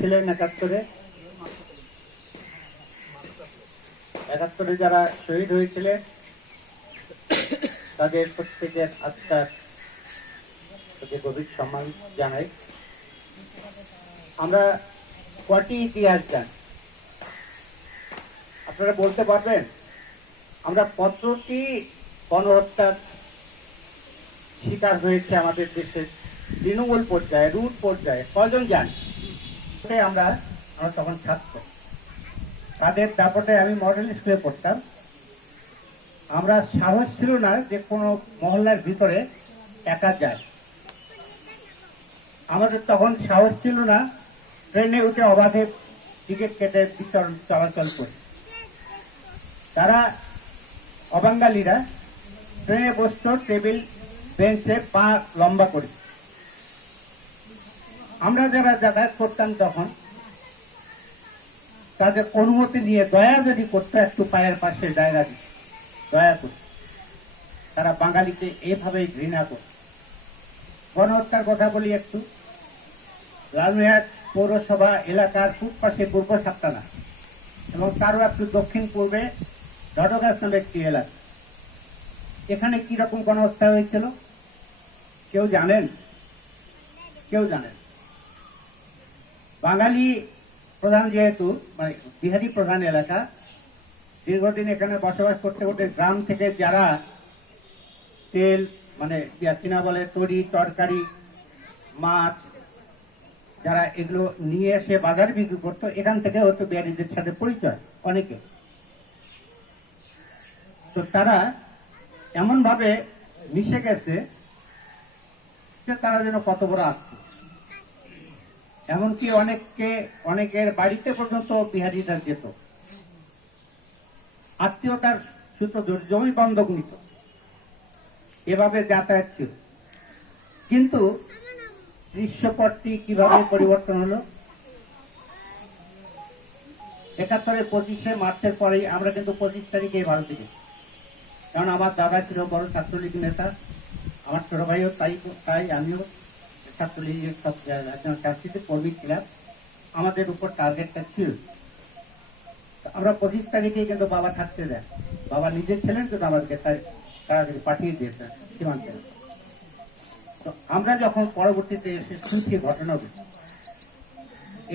ছিলেন একাত্তরে, একাত্তরে যারা শহীদ হয়েছিলেন তাদের প্রত্যেকের আত্মার প্রতি গভীর সম্মান জানাই। আমরা কটি ইতিহাস জানি আপনারা বলতে পারবেন? আমরা কতটি গণহত্যার শিকার হয়েছে আমাদের দেশের তৃণমূল পর্যায়ে, রুট পর্যায়ে কজন জানি? আমরা তখন ছাত্র, তাদের দাপটে আমি মডেল স্কুলে পড়তাম। আমরা সাহস ছিল না যে কোনো মহল্লার ভিতরে একা যায়। আমাদের তখন সাহস ছিল না ট্রেনে উঠে অবাধে টিকিট কেটে বিচরণ চলাচল করে। তারা অবাঙ্গালীরা ট্রেনে বসত টেবিল বেঞ্চে পা লম্বা করে। আমরা যারা যাতায়াত করতাম তখন তাদের অনুমতি নিয়ে দয়া যদি করতো একটু পায়ের পাশে জায়গা দিত, দয়া করত। তারা বাঙালিকে এভাবেই ঘৃণা করত। গণহত্যার কথা বলি একটু। লালমিরহাট পৌরসভা এলাকার পূর্ব পাশে পূর্ব সাতটানা এবং তারও একটু দক্ষিণ পূর্বে ধটগাছ নামে একটি এলাকা। এখানে কি রকম গণহত্যা হয়েছিল কেউ জানেন? কেউ জানেন? বাঙালি প্রধান, যেহেতু মানে বিহারি প্রধান এলাকা, দীর্ঘদিন এখানে বসবাস করতে করতে গ্রাম থেকে যারা তেল মানে কিনা বলে তরি তরকারি মাছ যারা এগুলো নিয়ে এসে বাজারে বিক্রি করতো, এখান থেকে হয়তো বিহারিদের সাথে পরিচয় অনেকে। তো তারা এমন ভাবে মিশে গেছে যে তারা যেন কত বড় আত্মীয়। এমনকি অনেকের বাড়িতে পর্যন্ত বিহারিরা যেত, আত্মীয়তার সূত্র ধরে জমি বন্ধক নিত, এভাবে যাতায়াত ছিল। কিন্তু দৃশ্যপটটি কিভাবে পরিবর্তন হলো? ৭১-এর ২৫শে মার্চের পরেই আমরা কিন্তু ২৫ তারিখে ভারতে গেছি। কারণ আমার দাদা ছিল বড় ছাত্রলীগ নেতা, আমার ছোট ভাইও তাই আমিও ছাত্রলীগের সব সাংস্কৃতিক কর্মী ছিলাম। আমাদের উপর টার্গেটটা ছিল। আমরা ২৫ তারিখেই কিন্তু বাবা থাকতে দেয়। বাবা নিজে ছিলেন কিন্তু আমাদেরকে তাড়াতাড়ি পাঠিয়ে দিয়েছেন সীমান্তে। তো আমরা যখন পরবর্তীতে এসে শুনছি ঘটনাগুলো,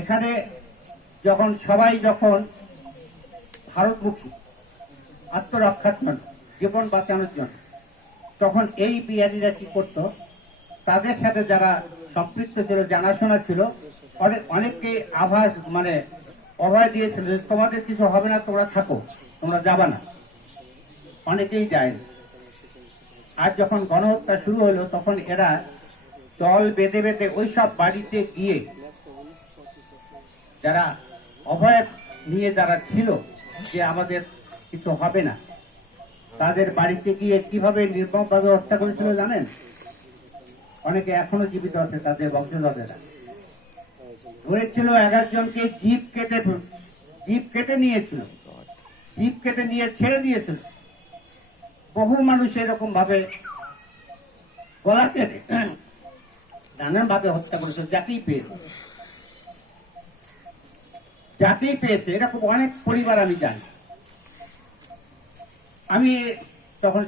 এখানে যখন সবাই ভারতমুখী আত্মরক্ষার জন্য, জীবন বাঁচানোর জন্য, তখন এই বিহারিরা কি করত? তাদের সাথে যারা সম্পৃক্ত ছিল, জানাশোনা ছিল, অনেককে আভাস মানে অভয় দিয়েছিল যে তোমাদের কিছু হবে না, তোমরা থাকো, তোমরা যাবা না। অনেকেই যায়নি। আর যখন গণহত্যা শুরু হলো তখন এরা দল বেঁধে বেঁধে ওই সব বাড়িতে গিয়ে যারা অভয় নিয়ে যারা ছিল যে আমাদের কিছু হবে না, তাদের বাড়িতে গিয়ে কিভাবে নির্মমভাবে হত্যা করেছিল জানেন? অনেকে এখনো জীবিত আছে, তাদের বংশধরেরা ধরেছিল ১১ জনকে জিপ কেটে নিয়েছিল, জিপ কেটে নিয়ে ছেড়ে দিয়েছিল। বহু মানুষ এরকম ভাবে গলা কেটে নানান ভাবে হত্যা করেছিল, যাকেই পেয়েছে। এরকম অনেক পরিবার আমি জানি। আমি তখন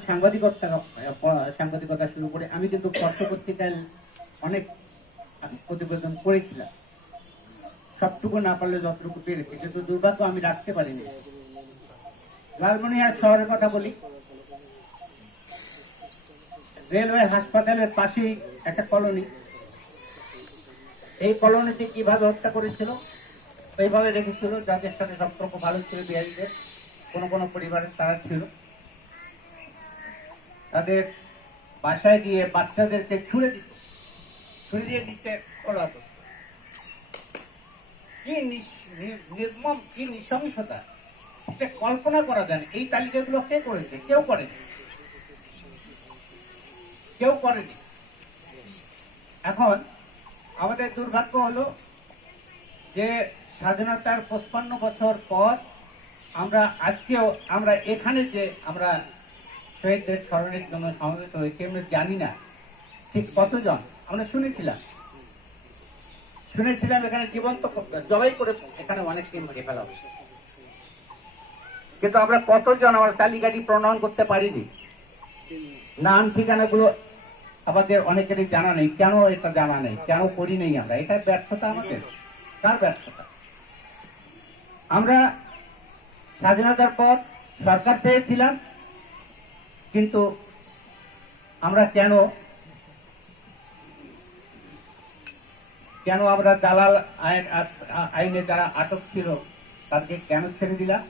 সাংবাদিকতা শুরু করে আমি কিন্তু পত্রপত্রিকায় অনেক প্রতিবেদন করেছিলাম। সবটুকু না পারলে যতটুকু পেরেছি, কিন্তু দুর্ভাগ্য আমি রাখতে পারিনি। লালমনিরহাট শহরের কথা বলি। রেলওয়ে হাসপাতালের পাশেই একটা কলোনি। এই কলোনিতে কিভাবে হত্যা করেছিল? এইভাবে রেখেছিল, যাদের সাথে সম্পর্ক ভালো ছিল বিহারিদের, কোনো পরিবারের তারা ছিল, তাদের বাসায় গিয়ে বাচ্চাদেরকে ছুড়ে দিয়ে নিচে ফেলা হতো। কি নির্মম, কি নৃশংসতা, কল্পনা করা যায় না। এই তালিকাগুলো কে করেছে? কেউ করেনি। এখন আমাদের দুর্ভাগ্য হলো যে স্বাধীনতার ৫৫ বছর পর আমরা এখানে যে আমরা শহীদদের স্মরণের জন্য সমবেত হয়েছি, আমরা জানি না ঠিক কতজন। আমরা শুনেছিলাম শুনেছিলাম এখানে জীবন্ত জবাই করে এখানে অনেক সিম মেরে ফেলা হয়েছে, কিন্তু আমরা কতজন আমার তালিকাটি প্রণয়ন করতে পারিনি। নাম ঠিকানাগুলো আমাদের অনেকেরই জানা নেই। কেন এটা জানা নেই, কেন করি নেই আমরা? এটা ব্যর্থতা আমাদের। কার ব্যর্থতা? আমরা স্বাধীনতার পর সরকার পেয়েছিলাম, কিন্তু আমরা কেন আমরা দালাল আইনে যারা আটক ছিল তাদেরকে কেন ছেড়ে দিলাম?